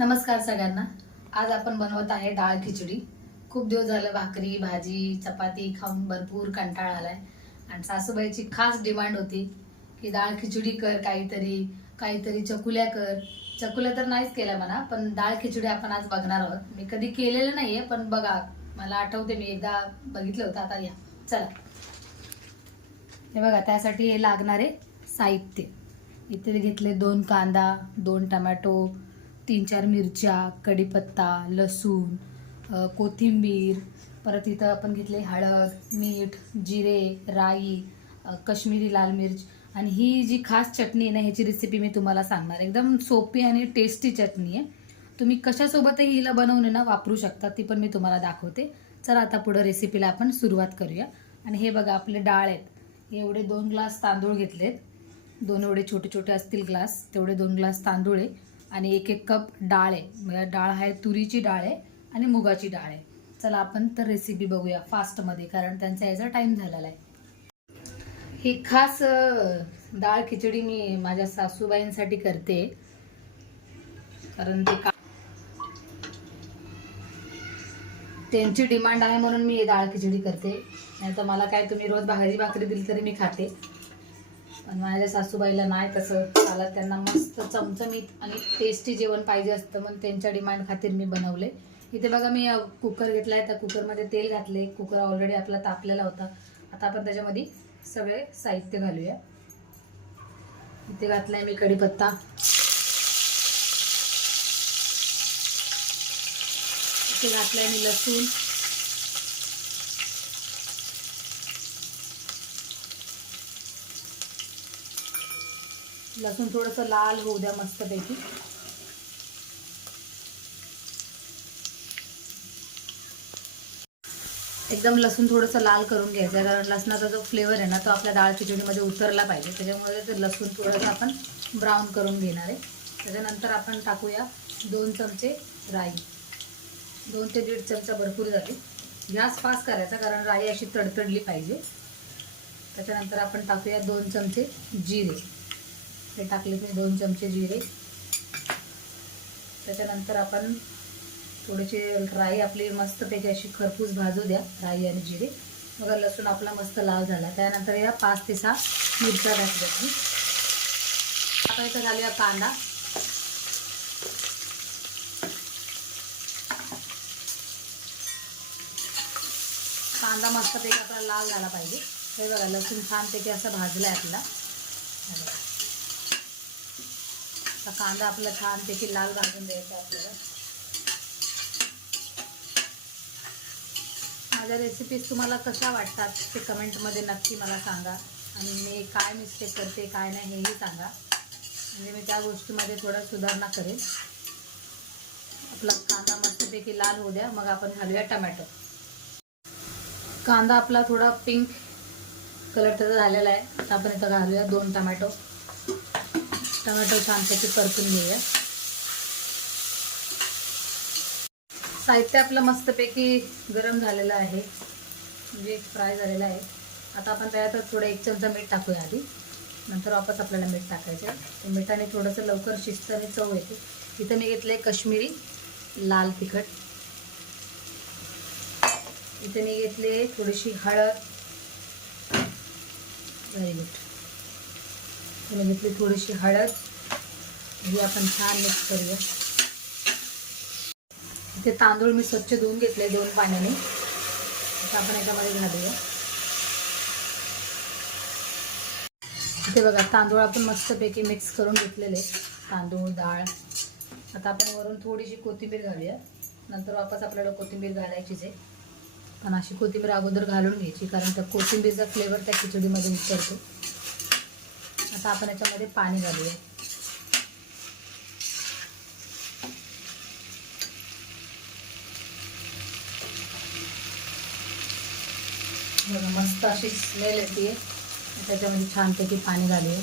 नमस्कार सगळ्यांना. आज आपण बनवत आहे डाळ खिचडी. खूप दिवस झालं भाकरी भाजी चपाती खाऊन भरपूर कंटाळा आलाय. आणि सासूबाईची खास डिमांड होती की डाळ खिचडी कर काहीतरी काहीतरी चकुल्या कर. चकुल्या तर नाहीच केल्या म्हणा पण डाळ खिचडी आपण आज बघणार आहोत. मी कधी केलेलं नाहीये पण बघा मला आठवते मी एकदा बघितलं होतं. आता या. चला. हे बघा त्यासाठी हे लागणारे साहित्य. इथे घेतले दोन कांदा दोन टमॅटो तीन चार मिरच्या कढीपत्ता लसूण कोथिंबीर परत इथं आपण घेतले हळद मीठ जिरे राई कश्मीरी लाल मिर्च आणि ही जी खास चटणी आहे ना ह्याची रेसिपी मी तुम्हाला सांगणार. एकदम सोपी आणि टेस्टी चटणी आहे. तुम्ही कशासोबतही हिला बनवून ना वापरू शकता ती पण मी तुम्हाला दाखवते. चला आता पुढं रेसिपीला आपण सुरुवात करूया. आणि हे बघा आपले डाळ आहेत. एवढे दोन ग्लास तांदूळ घेतलेत. दोन एवढे छोटे छोटे असतील ग्लास तेवढे दोन ग्लास तांदूळ आहे. आणि एक एक कप डाळ आहे. म्हणजे डाळ आहे तुरीची डाळ आहे आणि मुगाची डाळ आहे. चला आपण तर रेसिपी बघूया फास्टमध्ये कारण त्यांचा याचा टाईम झालेला आहे. ही खास डाळ खिचडी मी माझ्या सासूबाईंसाठी करते. कारण ते का त्यांची डिमांड आहे म्हणून मी डाळ खिचडी करते. नाही तर मला काय तुम्ही रोज भाजी भाकरी दिली तरी मी खाते. पण माझ्या सासूबाईला नाही तसं चालत त्यांना मस्त चमचमीत आणि टेस्टी जेवण पाहिजे असतं म्हणून त्यांच्या डिमांड खातीर मी बनवले. इथे बघा मी कुकर घेतला आहे त्या कुकरमध्ये तेल घातले. कुकर ऑलरेडी आपला तापलेला होता. आता आपण त्याच्यामध्ये सगळे साहित्य घालूया. इथे घातलाय मी कढीपत्ता. इथे घातलाय मी लसूण. लसूण थोडंसं लाल होऊ द्या मस्तपैकी. एकदम लसूण थोडंसं लाल करून घ्यायचं आहे कारण लसणाचा जो फ्लेवर आहे ना तो आपल्या डाळ खिचडीमध्ये उतरला पाहिजे. त्याच्यामुळे ते लसूण थोडंसं आपण ब्राऊन करून घेणार आहे. त्याच्यानंतर आपण टाकूया दोन चमचे राई. दोन ते दीड चमचा भरपूर झाली. गॅस फास्ट करायचा कारण राई अशी तडतडली पाहिजे. त्याच्यानंतर आपण टाकूया दोन चमचे जिरे. हे टाकले मी दोन चमचे जिरे. त्याच्यानंतर आपण थोडीशी राई आपली मस्तपैकी अशी खरपूस भाजू द्या राई आणि जिरे. मग लसूण आपला मस्त लाल झाला. त्यानंतर या पाच ते सहा मिरच्या घातल्या आता इथं घालूया कांदा. कांदा मस्तपैकी आपला लाल झाला पाहिजे. हे बघा लसूण छानपैकी असं भाजलं आहे आपला असा कांदा आपला छानपैकी लाल भाजून द्यायचा आपल्याला. माझ्या रेसिपीज तुम्हाला कशा वाटतात ते कमेंटमध्ये नक्की मला सांगा. आणि मी काय मिस्टेक करते काय नाही हेही सांगा. म्हणजे मी त्या गोष्टीमध्ये थोडा सुधारणा करेन. आपला कांदा मस्तपैकी लाल होऊ द्या मग आपण घालूया टमॅटो. कांदा आपला थोडा पिंक कलरचा झालेला आहे. आता आपण इथं घालूया दोन टमॅटो. टमॅटो छानपैकी परतून घेऊया. साहित्य आपलं मस्तपैकी गरम झालेलं आहे. म्हणजे फ्राय झालेलं आहे. आता आपण त्यात थोडं एक चमचा मीठ टाकूया आधी. नंतर वापस आपल्याला मीठ टाकायचं आहे. मिठाने थोडंसं लवकर शिस्त आणि चव येते. इथं मी घेतलं आहे कश्मीरी लाल तिखट. इथे मी घेतले थोडीशी हळद. व्हेरी गुड मी घेतली थोडीशी हळद. ही आपण छान मिक्स करूया. इथे तांदूळ मी स्वच्छ धुवून घेतले दोन पाण्याने. आता आपण याच्यामध्ये घालूया. इथे बघा तांदूळ आपण मस्तपैकी मिक्स करून घेतलेले तांदूळ डाळ. आता आपण वरून थोडीशी कोथिंबीर घालूया. नंतर वापस आपल्याला कोथिंबीर घालायचीच आहे. पण अशी कोथिंबीर अगोदर घालून घ्यायची कारण त्या कोथिंबीरचा फ्लेवर त्या खिचडीमध्ये उतरतो. आता आपण याच्यामध्ये पाणी घालूया. बघा मस्त अशी स्मेल येते. त्याच्यामध्ये छानपैकी पाणी घालूया.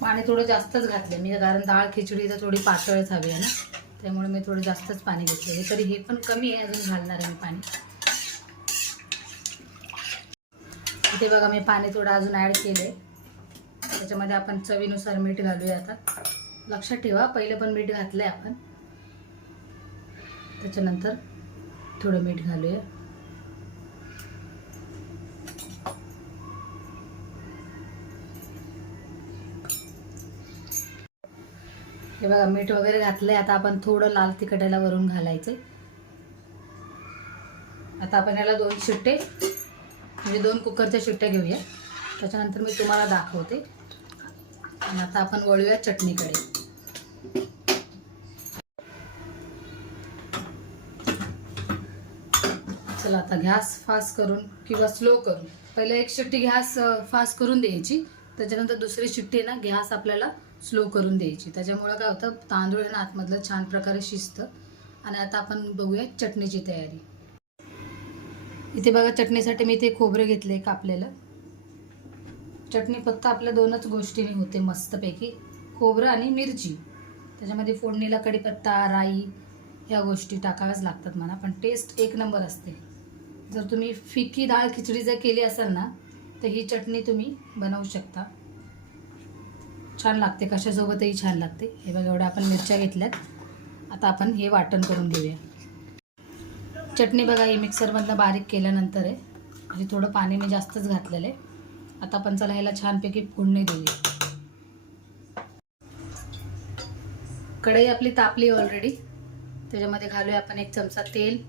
पाणी थोडं जास्तच घातलं मी कारण डाळ खिचडी तर थोडी पातळच हवी आहे ना. त्यामुळे मी थोडं जास्तच पाणी घेतलं तरी हे पण कमी आहे अजून घालणार आहे मी पाणी. इथे बघा मी पाणी थोडं अजून ॲड केलं आहे त्याच्यामध्ये आपण चवीनुसार मीठ घालूया आता. लक्षात ठेवा पहिले पण मीठ घातलंय आपण. त्याच्यानंतर थोडं मीठ घालूया. हे बघा मीठ वगैरे घातलंय. आता आपण थोडं लाल तिखटाला वरून घालायचे आता आपण याला दोन शिट्टे म्हणजे दोन कुकरच्या शिट्ट्या घेऊया. त्याच्यानंतर मी तुम्हाला दाखवते. आणि आता आपण वळूया चटणीकडे. चला आता गॅस फास्ट करून किंवा स्लो करून. पहिले एक शिट्टी गॅस फास्ट करून द्यायची. त्याच्यानंतर दुसरी शिट्टी ना गॅस आपल्याला स्लो करून द्यायची. त्याच्यामुळं काय होतं तांदूळ आणि ना आतमधलं छान प्रकारे शिजतं. आणि आता आपण बघूया चटणीची तयारी. इथे बघा चटणीसाठी मी इथे खोबरं घेतले कापलेलं चटणी फक्त आपल्या दोनच गोष्टीने होते मस्तपैकी. खोबरं आणि मिरची. त्याच्यामध्ये फोडणीला कढीपत्ता राई या गोष्टी टाकाव्याच लागतात मला पण टेस्ट एक नंबर असते. जर तुम्ही फिकी डाळ खिचडी जर केली असाल ना तर ही चटणी तुम्ही बनवू शकता. छान लागते कशासोबतही छान लागते. हे बघा एवढ्या आपण मिरच्या घेतल्यात. आता आपण हे वाटण करून घेऊया. चटणी बघा ही मिक्सरमधनं बारीक केल्यानंतर आहे. म्हणजे थोडं पाणी मी जास्तच घातलेलं आहे. आता आपण चला ह्याला छानपैकी फोडणी देऊया. कढई आपली तापली ऑलरेडी त्याच्यामध्ये घालूया आपण एक चमचा तेल.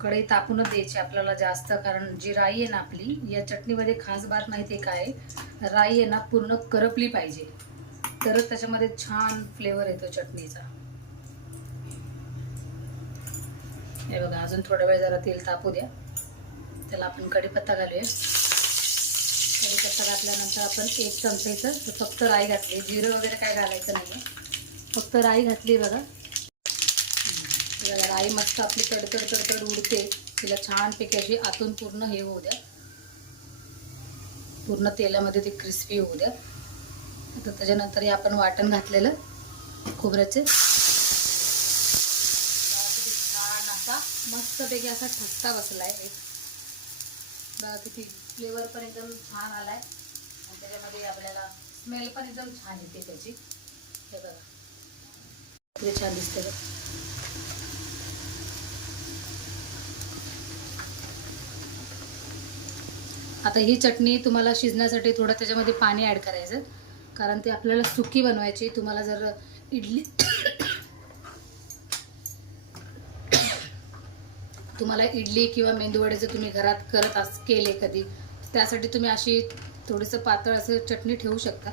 कढई तापूनच द्यायची आपल्याला जास्त कारण जी राई आहे ना आपली या चटणीमध्ये खास बात माहिती आहे काय? राई आहे ना पूर्ण करपली पाहिजे. तरच त्याच्यामध्ये छान फ्लेवर येतो चटणीचा. हे बघा अजून थोडा वेळ जरा तेल तापू द्या. त्याला आपण कढीपत्ता घालूया. कढीपत्ता घातल्यानंतर आपण एक तर फक्त राई घातली. जिरं वगैरे काय घालायचं नाही आहे फक्त राई घातली बघा. बघा राई मस्त आपली तडतड तडतड उडते. तिला छानपैकी अशी आतून पूर्ण हे होऊ द्या. पूर्ण तेलामध्ये ती क्रिस्पी होऊ द्या. आता त्याच्यानंतर हे आपण वाटण घातलेलं खोबऱ्याचे किती छान असा मस्तपैकी असा ठसका आहे एक. बघा किती फ्लेवर पण एकदम छान आला आहे आणि त्याच्यामध्ये आपल्याला स्मेल पण एकदम छान येते त्याची. हे बघा. किती छान दिसते बघा. आता ही चटणी तुम्हाला शिजण्यासाठी थोडं त्याच्यामध्ये पाणी ॲड करायचं कारण ते आपल्याला सुकी बनवायची. तुम्हाला जर इडली तुम्हाला इडली किंवा मेंदूवडे जर तुम्ही घरात करत अस केले कधी त्यासाठी तुम्ही अशी थोडंसं पातळ असं चटणी ठेवू शकता.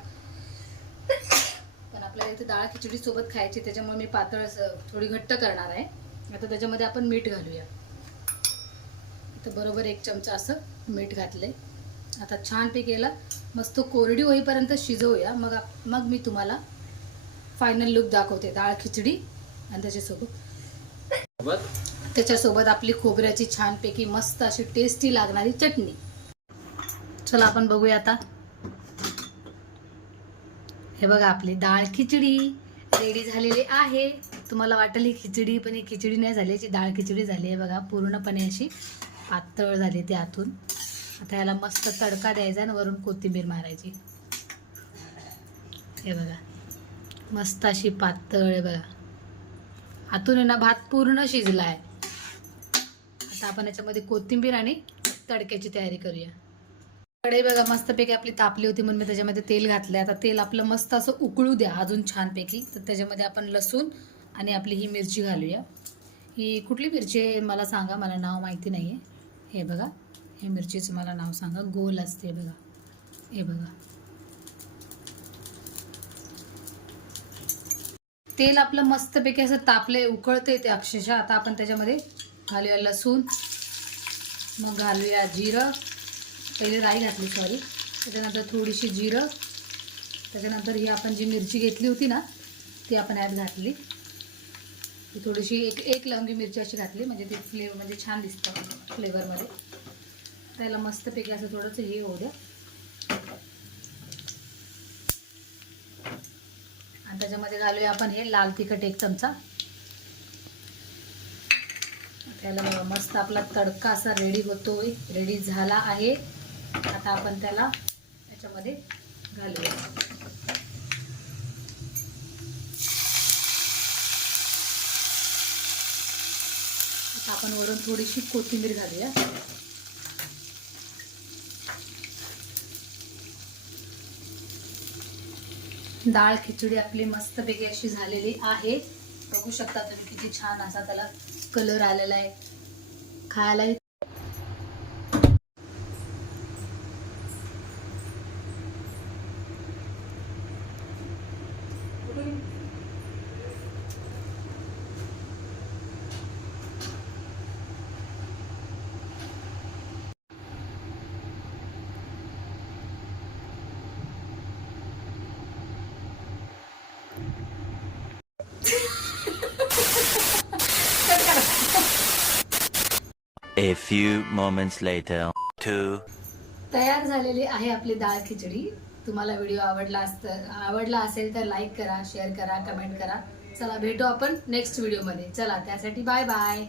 पण आपल्याला इथे डाळ खिचडीसोबत खायची त्याच्यामुळे मी पातळ असं थोडी घट्ट करणार आहे. आता त्याच्यामध्ये आपण मीठ घालूया. तर बरोबर एक चमचा असं मीठ घातलंय. आता छानपैकी याला मस्त कोरडी होईपर्यंत शिजवूया. मग मग मी तुम्हाला फायनल लुक दाखवते. डाळ खिचडी आणि त्याच्यासोबत. त्याच्यासोबत आपली खोबऱ्याची छानपैकी मस्त अशी टेस्टी लागणारी चटणी. चला आपण बघूया आता. हे बघा आपली डाळ खिचडी रेडी झालेली आहे. तुम्हाला वाटेल ही खिचडी पण ही खिचडी नाही झाली. याची डाळ खिचडी झाली आहे बघा. पूर्णपणे अशी पातळ झाली ती आतून. आता याला मस्त तडका द्यायचा आणि वरून कोथिंबीर मारायची. हे बघा. मस्त अशी पातळ आहे बघा. आतून आहे ना भात पूर्ण शिजला आहे आता आपण याच्यामध्ये कोथिंबीर आणि तडक्याची तयारी करूया. कढई बघा मस्तपैकी आपली तापली होती म्हणून मी त्याच्यामध्ये तेल घातलं आता तेल आपलं मस्त असं उकळू द्या अजून छानपैकी. तर त्याच्यामध्ये आपण लसूण आणि आपली ही मिरची घालूया. ही कुठली मिरची आहे मला सांगा मला नाव माहिती नाही आहे हे बघा हे मिरचीचं मला नाव सांगा. गोल असते बघा. हे बघा. तेल आपलं मस्तपैकी असं तापले उकळते ते अक्षरशः. आता आपण त्याच्यामध्ये घालूया लसूण. मग घालूया जिरं. पहिले राई घातली सॉरी त्याच्यानंतर थोडीशी जिरं. त्याच्यानंतर ही आपण जी मिरची घेतली होती ना ती आपण ॲड घातली. ती थोडीशी एक एक लवंगी मिरची अशी घातली म्हणजे ती फ्लेवर म्हणजे छान दिसतं फ्लेवरमध्ये त्याला मस्तपैकी असं थोडंसं हे होऊ द्या. आणि त्याच्यामध्ये घालूया आपण हे लाल तिखट एक चमचा. त्याला बघा मस्त आपला तडका असा रेडी होतोय रेडी झाला आहे. आता आपण त्याला त्याच्यामध्ये घालूया. आता आपण वरून थोडीशी कोथिंबीर घालूया. डाळ खिचडी आपली मस्तपैकी अशी झालेली आहे. बघू शकता तुम्ही किती छान असा त्याला कलर आलेला आहे. खायलाही A few moments later. Two. तयार झालेली आहे आपली डाळ खिचडी तुम्हाला व्हिडिओ आवडला असतं आवडला असेल तर लाईक करा शेअर करा कमेंट करा चला भेटू आपण नेक्स्ट व्हिडिओमध्ये चला त्यासाठी बाय बाय